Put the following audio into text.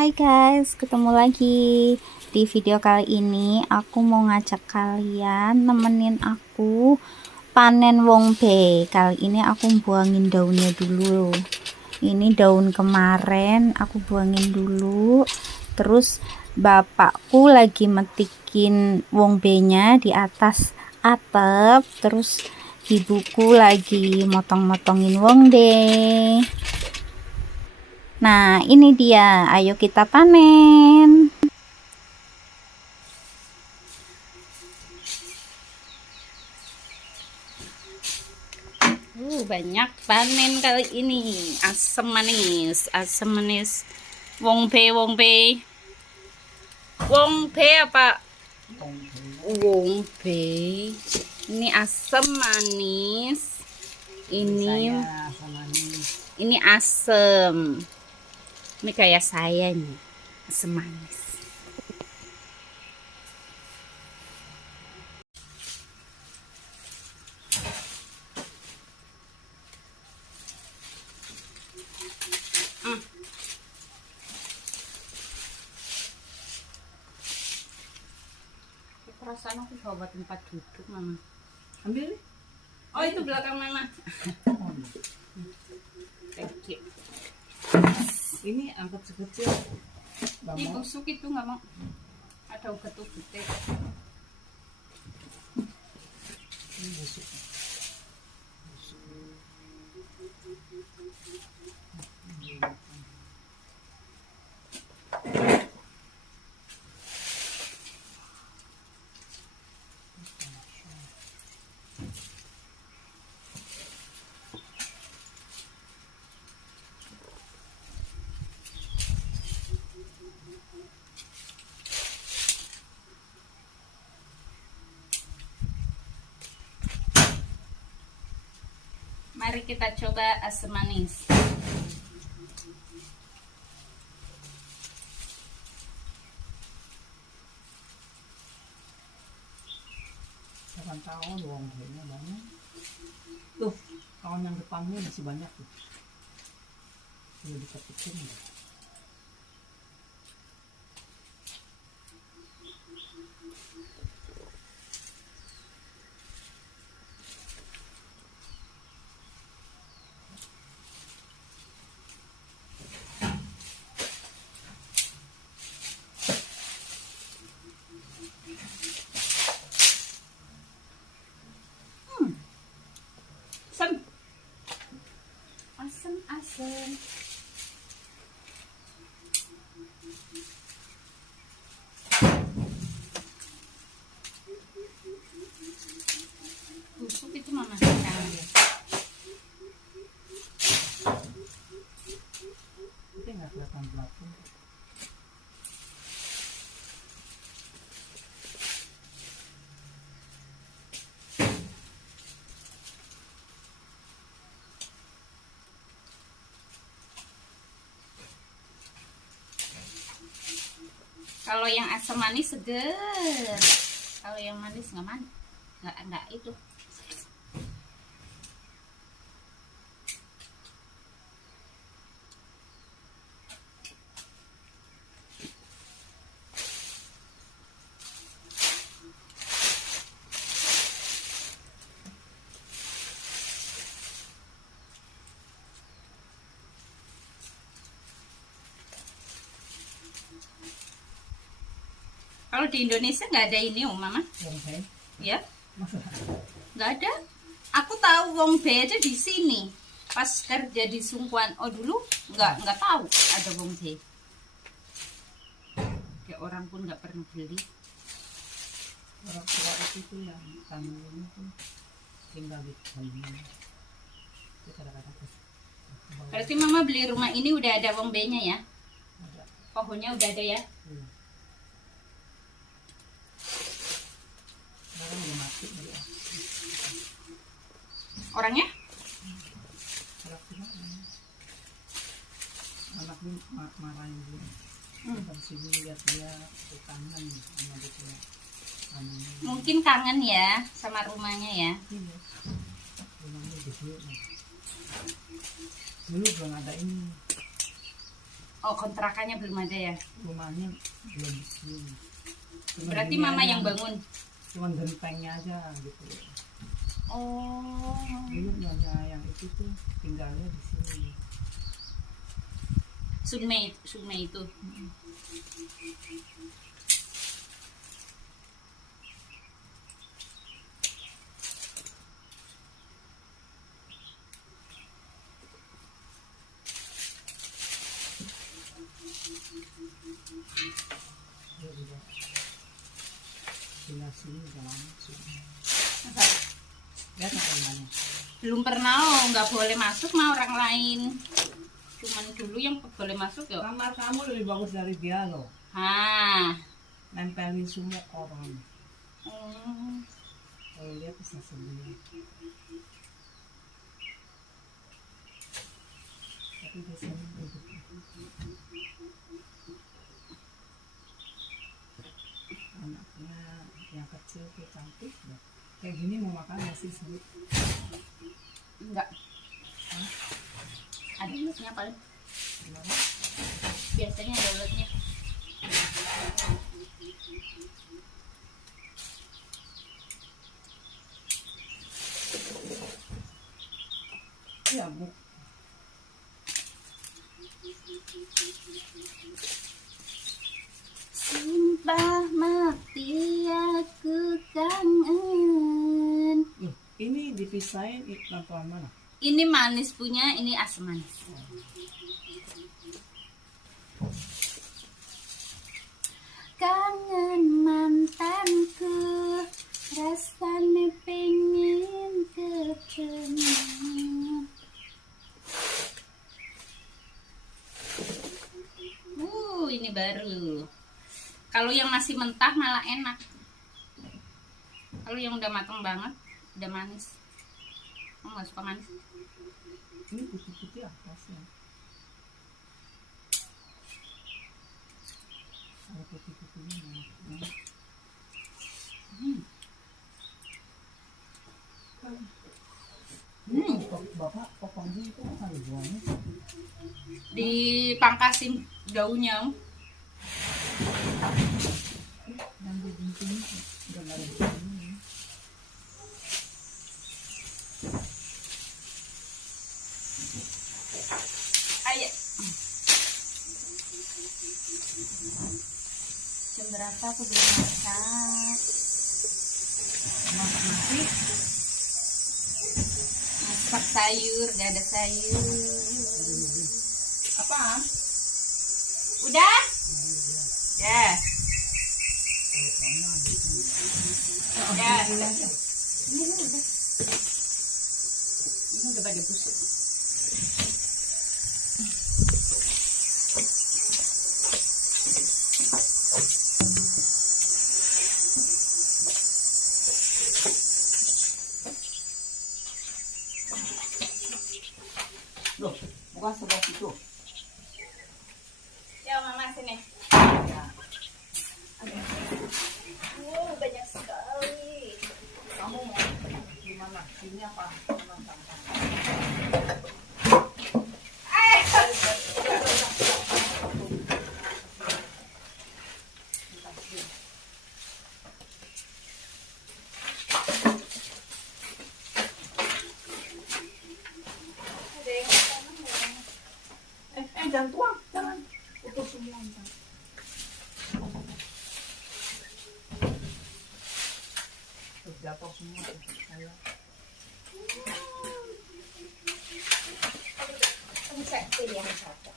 Hai guys, ketemu lagi di video kali ini. Aku mau ngajak kalian nemenin aku panen wongbe. Kali ini aku buangin daunnya dulu. Ini daun kemarin aku buangin dulu. Terus bapakku lagi metikin wongbenya di atas atap. Terus ibuku lagi motong-motongin wongbe. Nah, ini dia. Ayo kita panen. Banyak panen kali ini. Asam manis wongbe apa? Wongbe. Ini asam manis. Ini asam. Ini kayak saya nih, asam manis. Perasaan aku bawa tempat duduk, Mama. Ambil. Oh, itu belakang Mama. Thank you. Ini angkat sekecil. Ini busuk itu nggak mau. Ada uget-ugetnya. Ini busuk. Mari kita coba asam manis. Jangan tahun wongbenya banyak. Tuh, tahun yang depannya masih banyak tuh. Udah diketikin ya. Asam. Busuk itu Mama. Itu nggak kelihatan belakang. Kalau yang asam manis seger. Kalau yang manis nggak itu. Kalau di Indonesia nggak ada ini, Mama. Wongbe? Ya, Masa? nggak ada. Aku tahu wongbe aja di sini. Pas kerja di Sungguan. Oh dulu nggak tahu ada wongbe. Kayak orang pun nggak pernah beli. Orang tua itu yang tanam itu tinggal di dalamnya. Itu kadang-kadang Berarti Mama beli rumah ini udah ada wongbenya ya? ada. Pohonnya udah ada ya? Iya. Sekarang udah mati dia. Orangnya? Anaknya marahin dia. Dari sini lihat dia kangen sama dia. Mungkin kangen ya sama rumahnya ya. Iya. Rumahnya gede. Dulu belum ada ini. Oh, kontrakannya belum ada ya? Rumahnya belum. Cuman Berarti hunian mama yang bangun. Cuman gentengnya aja gitu. Oh. Dulu nyonya yang itu tuh tinggalnya di sini. Sunmei itu. Dia juga tinggal sini udah lama sih. Lihat apa namanya? Belum pernah, oh, nggak boleh masuk mah orang lain. Cuman dulu yang boleh masuk ya. Kamar kamu lebih bagus dari dia loh. Ah. Nempelin semua koran. Hmm. Kalau lihat bisa sendiri. Tapi biasanya begitu. Anaknya yang kecil tuh cantik ya. Kayak gini mau makan nggak sih sebut? Enggak. Ada uletnya paling. Gimana? Biasanya ada uletnya. Iya bu. Sumpah mati aku kangen. Ini dipisahin lampuan mana? Ini manis punya, ini asam manis. Kangen mantanku, rasanya pengen ketemu. Ini baru. Kalau yang masih mentah malah enak. Kalau yang udah matang banget, udah manis. Kamu nggak suka manis? Ini putih-putih atasnya. Kalau putih-putihnya enak. Bapak potongnya itu apa dibuangnya? Dipangkasin daunnya. Yang di gunting udah nggak ada guntingnya. Ayo. Jam berapa aku belum masak? Masak nasi. Masak sayur, gak ada sayur. Apaan? Udah? Ya. Ya. Ini udah. Ini udah pada busuk. Loh, bukan sebelah situ. Ya, mama sini. Banyak sekali. Kamu mau gimana? Sini apa? Jangan tuang, jangan putus semua. Terus jatuh semua saya. Bisa pilih yang satu.